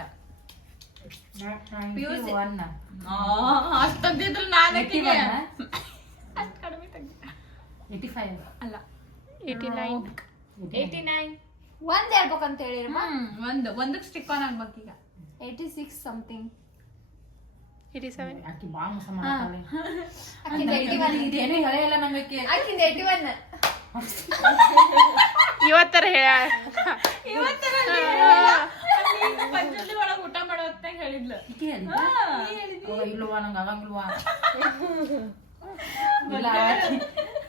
ಅಷ್ಟು ತೆಗ್ದಿದ್ರು ನಾನು ಅಷ್ಟು ಕಡಿಮೆ ತೆಗ್ದಿದ್ದೆ. 85 ಅಲ್ಲ 89 ಒಂದ್ ಹೇಳ್ಬೇಕಂತ ಹೇಳಿರಮ್ಮ. ಒಂದಕ್ಕೆ ಸ್ಟಿಕ್ ಆನ್ ಆಗ್ಬೇಕು. ಈಗ 86 ಸಮಥಿಂಗ್. 87 ಆಕಿ ಬಾ ಮೋಸ ಮಾಡ್ತಾಳೆ ಆಕಿಂದ 81 ಇದೇನು ಹೇಳೇ ಇಲ್ಲ ನಮಗೆ ಆಕಿಂದ 81 ಇವತ್ತರ ಹೇಳ ಪಂಚಲ್ಲಿ ಒಳಗೆ ಊಟ ಮಾಡೋ ಹೊತ್ತಾಗ ಹೇಳಿದ್ಲು. ಈಕೆ ಹೇಳಿದ್ದ ಇಲ್ವಾ ನಂಗೆ ಆಗಂಗಿಲ್ವಾ ಇಲ್ಲ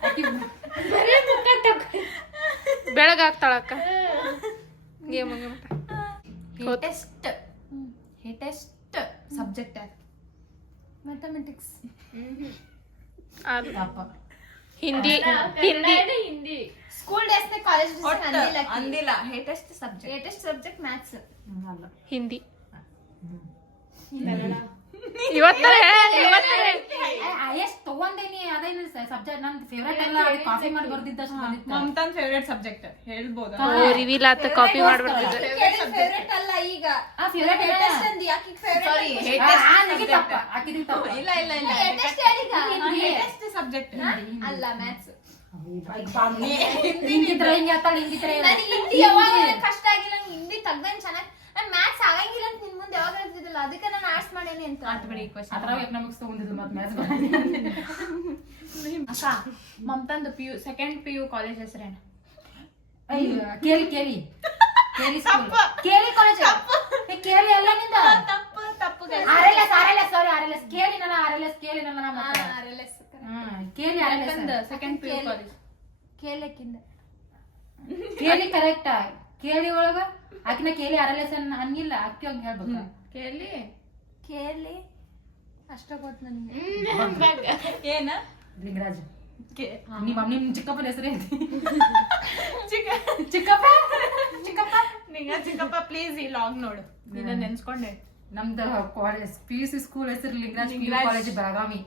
ಆಕಿ ಬೆಳಗಾಗ್ತಾಳಕ್ಕ ಗೇಮ್ ಹೇಟೆಸ್ಟ್ ಸಬ್ಜೆಕ್ಟ್ ಅದು ಮ್ಯಾಥಮೆಟಿಕ್ಸ್. ಅಪ್ಪ ಹಿಂದಿ ಸ್ಕೂಲ್ ಡೇಸ್ ನ ಕಾಲೇಜ್ ಅಂದಿಲ್ಲ ಹೇಟೆಸ್ಟ್ ಸಬ್ಜೆಕ್ಟ್ ಲೇಟೆಸ್ಟ್ ಸಬ್ಜೆಕ್ಟ್ ಮ್ಯಾಥ್ಸ್. ಅಲ್ಲ ಹಿಂದಿ ಇವತ್ತರ ಎಷ್ಟು ತಗೊಂಡೇನಿ ಅದೇನು ಸಬ್ಜೆಕ್ಟ್ ನನ್ ಫೇವ್ರೇಟ್ ಅಲ್ಲ ಕಾಫಿ ಮಾಡಿ ಬರ್ದಿದ್ದಷ್ಟು ಬಂದಿತ್ತು ಮಮತಾನ್ ಫೇವ್ರೇಟ್ ಸಬ್ಜೆಕ್ಟ್ ಹೇಳ್ಬೋದು. ರಿವೀಲ್ ಆತ ಕಾಪಿ ಮಾಡ್ಬಿಡ್ತಿದ್ದೆ. ಫೇವ್ರೇಟ್ ಅಲ್ಲ ಈಗ ಆ ಫೇವ್ರೇಟ್ latest ಅಂದಿ, ಆಕಿಗ್ favorite Sorry, ಅನ್ಸುತ್ತೆ. ತಪ್ಪ ಹಾಕಿದೀನಿ ತಪ್ಪ ಇಲ್ಲ ಇಲ್ಲ ಇಲ್ಲ Latest ಯಾರಿಗ? latest ಸಬ್ಜೆಕ್ಟ್ ಅಲ್ಲ ಮ್ಯಾಥ್ಸ್. ಹಿಂಗಿದ್ರೆ ಹಿಂಗೆ ಆತಾಳ ಹಿಂಗಿದ್ರೆ ನನಗೆ ಹಿಂದಿ ಯಾವಾಗ ಕಷ್ಟ ಆಗಿಲ್ಲ, ನಂಗೆ ಹಿಂದಿ ತಗ್ದಂಗ್ ಚೆನ್ನಾಗಿ ಮ್ಯಾಥ್ಸ್ ಆಗಂಗಿಲ್ಲ ಅಂತ ನಿನ್ ಮುಂದೆ ಯಾವಾಗ ಹೇಳ್ತಿದ್ದಿಲ್ಲ, ಅದಕ್ಕೆ ನಾನು ಆರ್ಟ್ಸ್ ಮಾಡೇನಿ ಅಂತ. ಅದ್ರಾಗ ಎಕನಾಮಿಕ್ಸ್ ತಗೊಂಡಿದ್ದು ಮತ್ತೆ ಮ್ಯಾಥ್ಸ್ ಅಕ್ಕ ಮಮತಾಂದು PU ಸೆಕೆಂಡ್ PU ಕಾಲೇಜ್ ಹೆಸರೇನು? ಕೇಳಿ ಕೇಳಿ ಕೇಳಿ ಸ್ಕೂಲ್ ಕೇಳಿ ಕಾಲೇಜ್ ಕೇಳಿ ಎಲ್ಲ ನಿಂದ ತಪ್ಪು ತಪ್ಪು RLS ಸಾರಿ RLS ಕೇಳಿ ನನ್ನ RLS ಕೇಳಿ ನನ್ನ RLS ಕೇಳಿ RLS ಸೆಕೆಂಡ್ PU ಕಾಲೇಜ್ ಕೇಳಕ್ಕಿಂದ ಕೇಳಿ ಕರೆಕ್ಟ್ ಕೇಳಿ ಒಳಗ ಆಕಿನ ಕೇಳಿ RLS ಅನ್ನಿಲ್ಲ ಅಕ್ಕಿ ಹಂಗ ಹೇಳ್ಬೇಕು ಕೇಳಿ ಕೇಳಿ ಅಷ್ಟ ಗೊತ್ತು ನನಗೆ. ಏನ ಲಿಂಗರಾಜ್ ನಿಮ್ ಚಿಕ್ಕಪ್ಪನ ಹೆಸರೇ ಚಿಕ್ಕಪ್ಪ ಚಿಕ್ಕಪ್ಪ ನಿಂಗ ಚಿಕ್ಕಪ್ಪ ಪ್ಲೀಸ್ ಈ ಲಾಗ್ ನೋಡು ನಿನ್ನ ನೆನ್ಸ್ಕೊಂಡೆ. ನಮ್ದು ಕಾಲೇಜ್ PUC ಸ್ಕೂಲ್ ಹೆಸರು ಲಿಂಗರಾಜ್ PU ಕಾಲೇಜ್ ಬೆಳಗಾವಿ.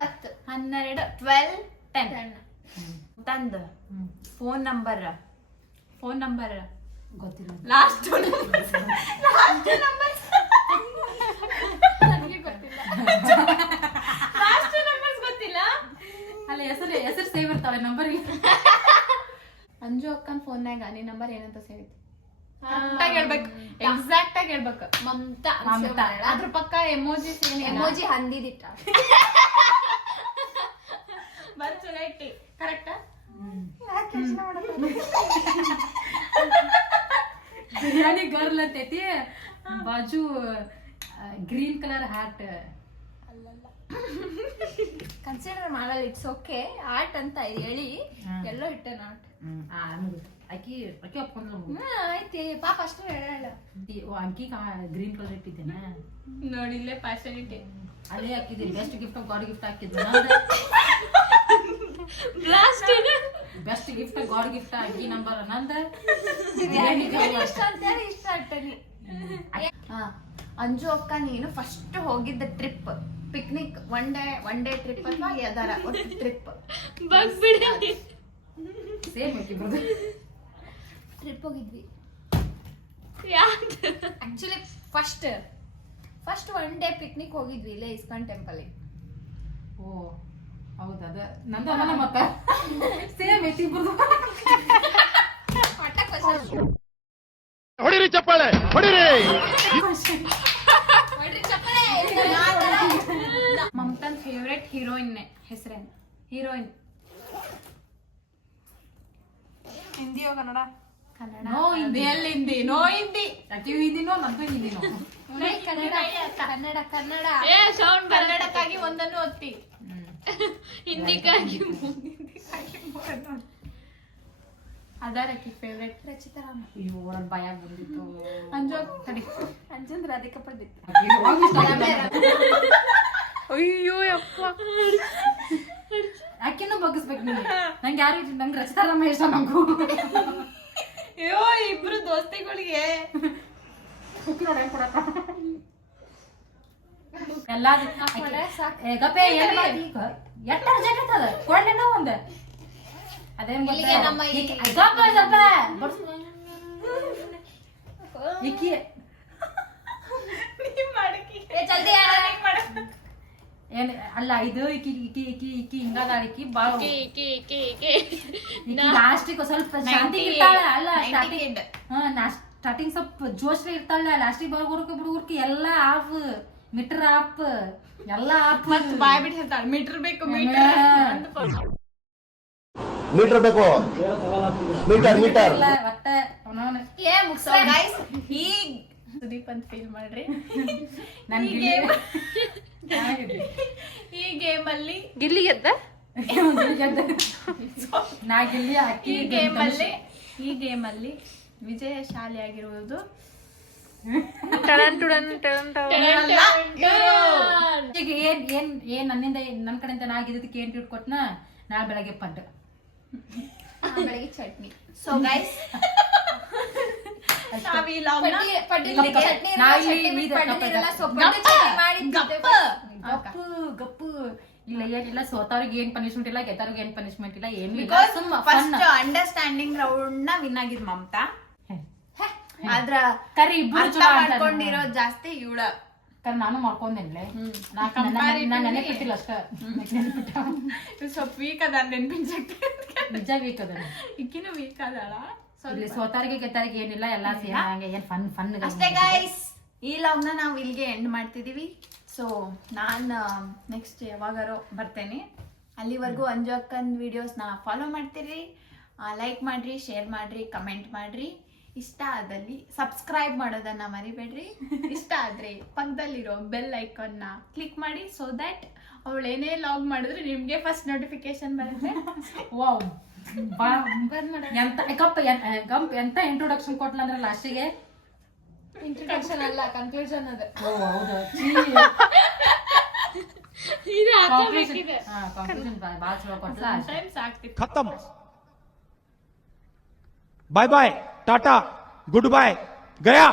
10 12 12 10 ತಂದ ಫೋನ್ ನಂಬರ್ ಗೊತ್ತಿಲ್ಲ ಲಾಸ್ಟ್ ನನಗೆ ಗೊತ್ತಿಲ್ಲ. ಲಾಸ್ಟ್ ನಂಬರ್ಸ್ ಗೊತ್ತಿಲ್ಲ. ಅಲ್ಲ ಹೆಸರು ಸೇವ್ ಇರ್ತಾಳೆ ನಂಬರ್ ಅಂಜು ಅಕ್ಕನ್ ಫೋನ್ನಾಗ ನಿನ್ ನಂಬರ್ ಏನಂತ ಸೇವ್ ಐತಿ ಹೇಳ್ಬೇಕು, ಎಕ್ಸಾಕ್ಟ್ ಆಗಿ ಹೇಳ್ಬೇಕು. ಮಮತಾ ಅದ್ರ ಪಕ್ಕ ಎಮೋಜಿ ಎಮೋಜಿ ಹಂದಿದಿಟ್ಟ. ಕರೆಕ್ಟಾ? ಬಿರಿಯಾನಿ ಗರ್ಲ್ ಅಂತೈತಿ ಬಾಜು ಗ್ರೀನ್ ಕಲರ್ ಹ್ಯಾಟ್. ಕನ್ಸಿಡರ್ ಮಾಡಲ್ಲ, ಇಟ್ಸ್ ಓಕೆ. ಆರ್ಟ್ ಅಂತ ಹೇಳಿ ಎಲ್ಲೋ ಇಟ್ಟೆ ಆರ್ಟ್. ಅಕ್ಕಿ ಒಪ್ಕೊಂಡ್ಲ ಐತಿ ಪಾಪ ಅಷ್ಟೇ ಹೇಳ. ಅಂಕಿ ಗ್ರೀನ್ ಕಲರ್ ಇಟ್ಟಿದ್ದೇನೆ ನೋಡಿ ಇಲ್ಲೇ ಪ್ಯಾಷನಿಟಿ ಅಲ್ಲೇ ಹಾಕಿದ್ದೆ. ಬೆಸ್ಟ್ ಗಿಫ್ಟ್ ಗಾಡ್ ಗಿಫ್ಟ್ ಹಾಕಿದ್ದೆ. ಬೆಸ್ಟ್ ಗಿಫ್ಟ್ ಗಾಡ್ ಗಿಫ್ಟ್ ಅಕ್ಕಿ ನಂಬರ್ ನಂದ ಇಷ್ಟ ಅಂತೇಳಿ ಇಷ್ಟ ಅಟ್ಟನಿ. ಅಂಜು ಅಕ್ಕ ನೀನು ಫಸ್ಟ್ ಹೋಗಿದ್ದ trip picnic one day trip ಅಥವಾ ಯಾವ್ದಾರ ಟ್ರಿಪ್ ಸೇಮ್ ಐತಿ ಟ್ರಿಪ್ ಹೋಗಿದ್ವಿ. Actually first one day picnic ಹೋಗಿದ್ವಿ ಇಲ್ಲೇ ಇಸ್ಕಾನ್ ಟೆಂಪಲ್. ಓ ಹೌದ ಅದ ನಂದು ಅಲ್ಲ ಮತ್ತ ಸೇಮ್ ಐತಿ ಇಬ್ರದು. ಹೊಡಿರಿ ಚಪ್ಪಾಳೆ ಹೊಡಿರಿ. ಮಮತಾನ್ ಫೇವ್ರೆಟ್ ಹೀರೋಯಿನ್ ಹೆಸರೇನು? ಹೀರೋಯಿನ್ ಹಿಂದಿಯೋ ಕನ್ನಡ? ಕನ್ನಡ. ನೋ ಹಿಂದಿ. ಎಲ್ಲಿ ಹಿಂದಿ? ನೋ ಹಿಂದಿ. ಅಕ್ಕಿ ಹಿಂದಿನೋ ನಂದು ಹಿಂದಿನೋ. ಕನ್ನಡ ಕನ್ನಡಕ್ಕಾಗಿ ಒಂದನ್ನು ಒತ್ತಿ, ಹಿಂದಿಗಾಗಿ ಅದಾರಕ್ಕಿ ಫೇವ್ರೆಟ್. ರಚಿತಾರಾಮ. ಅಯ್ಯೋ ನನ್ನ ಬಾಯಾಗ ಬಂದಿತ್ತು. ಅಂಜು ತಡಿ ಅಂಜಂದ್ರ ಅದಕ್ಕೆ ಪಂಡಿತ್. ಅಯ್ಯೋ ಯಪ್ಪ ಅಕ್ಕಿನೂ ಬಗ್ಗಿಸ್ಬೇಕು ನೀವು. ನಂಗೆ ಯಾರು ನಂಗೆ ರಚಿತಾರಾಮ ಇಷ್ಟ. ನಂಗೂ ಅಯ್ಯೋ ಇಬ್ರು ದೋಸ್ತಿಗಳಿಗೆ ನೋಡಿ ಹೆಂಗ್ ಕೊಡಕ್ಕ ಎಲ್ಲ ಗಪ್ಪೆ ಎಷ್ಟು ಅರ್ಜೆಂಟ್ ಇರ್ತದ ಕೊಡ್ಲೇನೋ ಒಂದು ಅದೇನ್ ನಮ್ಮ ಇಕ್ಕಿ ಜಲ್ದಿ ಏನ್ ಅಲ್ಲ ಇದು ಇಕ್ಕಿ ಇಕ್ಕಿ ಇಕ್ಕಿ ಇಕ್ಕಿ ಹಿಂಗಾದ ಇಕ್ಕಿ ಬಾಳ ಲಾಸ್ಟಿಗೆ ಸ್ವಲ್ಪ ಶಾಂತಿ ಇರ್ತಾಳ. ಅಲ್ಲ ಸ್ಟಾರ್ಟಿಂಗ್ ಸ್ಟಾರ್ಟಿಂಗ್ ಸ್ವಲ್ಪ ಜೋಶ್ ಇರ್ತಾಳ. ಲಾಸ್ಟಿಗೆ ಬರೋರ್ಕ ಬಿಡುಗರ್ಕ ಎಲ್ಲ ಆಫ್ ಮೀಟರ್ ಆಫ್ ಎಲ್ಲ ಆಫ್. ಮತ್ ಬಾಯ್ ಬಿಟ್ಟು ಹೇಳ್ತಾಳ ಮೀಟರ್ ಬೇಕು ಮೀಟರ್ ಬೇಕು ಮೀಟರ್ ಒಟ್ಟ ಸೊ ಗೈಸ್ ಈಗ ಸುದೀಪ್ ಅಂತ ಫೀಲ್ ಮಾಡ್ರಿ. ಈ ಗೇಮ್ ಅಲ್ಲಿ ಗಿಲ್ಲಿ ಗೆದ್ದ. ನಾ ಗಿಲ್ಲಿ ಹಾಕಿ ಈ ಗೇಮ್ ಅಲ್ಲಿ ವಿಜಯಶಾಲಿಯಾಗಿರುವುದು ಈಗ ಏನ್ ನನ್ನಿಂದ ನನ್ನ ಕಡೆಯಿಂದ ನಾ ಗೆದ್ದಕ್ಕೆ ಏನ್ ಟ್ರೀಟ್ ಕೊಟ್ನ ನಾಳೆ ಬೆಳಗ್ಗೆ ಪಡ್ಡ ಬೆಳಗ್ಗೆ ಚಟ್ನಿ. ಸೊ ಗೈಸ್ ನಾವ್ ಈ log ನ ಪಡ್ಡಿ ಇಲ್ಲಿಗೆ ಚಟ್ನಿ ನಾ ಇರಲ್ಲ, ಇಲ್ಲಿ ಚಟ್ನಿ ಇದು ಪಡ್ಡಿ ಗಪ್ಪ ಇರಲ್ಲ, ಗಪ್ಪ. ಸೊಪ್ಪು ಪಡ್ಡಿ ಚಟ್ನಿ ಮಾಡಿ ಗಪ್ಪು ಗಪ್ಪು ಇಲ್ಲ ಏನಿಲ್ಲ ಸೋತವ್ರಿಗೆ ಏನ್ ಪನಿಷ್ಮೆಂಟ್ ಇಲ್ಲ ಗೆದ್ದವ್ರಿಗೆ ಏನ್ ಪನಿಷ್ಮೆಂಟ್ ಇಲ್ಲ ಏನು ಇಲ್ಲ ಬಿಕಾಸ್ ಸುಮ್ಮ ಫಸ್ಟ್ ಅಂಡರ್ಸ್ಟ್ಯಾಂಡಿಂಗ್ ರೌಂಡ್ ನ ವಿನ್ ಆಗಿದ್ ಮಮತಾ ಆದ್ರ ಕರಿ ಇಬ್ರು ಅರ್ಥ ಚಲೋ ಮಾಡ್ಕೊಂಡಿರೋದ್ ಜಾಸ್ತಿ ಇವಳ ನಾನು ಮಾಡ್ಕೊಂಡೇನ್ಲೆ ನೆನಪಿಟ್ಟಿಲ್ಲ ಅಷ್ಟ ಸ್ವಲ್ಪ ವೀಕ್ ಅದ ನೆನ್ಪಿನ ಶಕ್ತಿ ನಿಜ ವೀಕ್ ಅದ ಇಕ್ಕಿನೂ ವೀಕ್ ಅದಲ್ಲ ಇಲ್ಲಿ ಸೋತಾರಿಗೆ ಗೆದ್ದಾರಿಗೆ ಏನಿಲ್ಲ ಎಲ್ಲಾ ಸೇಮ್ ಹಂಗೆ ಏನ್ ಫನ್ ಫನ್ ಅಷ್ಟೇ ಗೈಸ್ ಈ ಲಾಗ್ ನ ನಾವು ಇಲ್ಲಿಗೆ ಎಂಡ್ ಮಾಡ್ತಿದೀವಿ ಸೊ ನಾನು ನೆಕ್ಸ್ಟ್ ಯಾವಾಗಾರೋ ಬರ್ತೇನೆ ಅಲ್ಲಿವರೆಗೂ ಅಂಜು ಅಕ್ಕನ ವಿಡಿಯೋಸ್ನ ಫಾಲೋ ಮಾಡ್ತೀರಿ ಲೈಕ್ ಮಾಡ್ರಿ ಶೇರ್ ಮಾಡ್ರಿ ಕಮೆಂಟ್ ಮಾಡ್ರಿ ಇಷ್ಟ ಆದಲ್ಲಿ ಸಬ್ಸ್ಕ್ರೈಬ್ ಮಾಡೋದನ್ನ ಮರಿಬೇಡ್ರಿ ಇಷ್ಟ ಆದ್ರೆ ಪಕ್ಕದಲ್ಲಿರೋ ಬೆಲ್ ಐಕಾನ್ನ ಕ್ಲಿಕ್ ಮಾಡಿ ಸೊ ದಟ್ ಅವಳು ಏನೇ ಲಾಗ್ ಮಾಡಿದ್ರೆ ನಿಮ್ಗೆ ಫಸ್ಟ್ ನೋಟಿಫಿಕೇಶನ್ ಬರುತ್ತೆ ವಾವ್ ಎಂತ ಇಂಟ್ರೊಡಕ್ಷನ್ ಕೊಟ್ಲ ಅಂದ್ರೆ ಲಾಸ್ಟಿಗೆ ಇಂಟ್ರಡಕ್ಷನ್ ಅಲ್ಲ ಕನ್ಕ್ಲೂಷನ್ ಅದು ಓ ಹೌದು ಕಾಂಕ್ಲೂಷನ್ ಭಾಳ ಚಲೋ ಕೊಟ್ಲ ಟೈಮ್ಸ್ ಆಗ್ತಿತ್ತು खत्म bye bye tata goodbye गया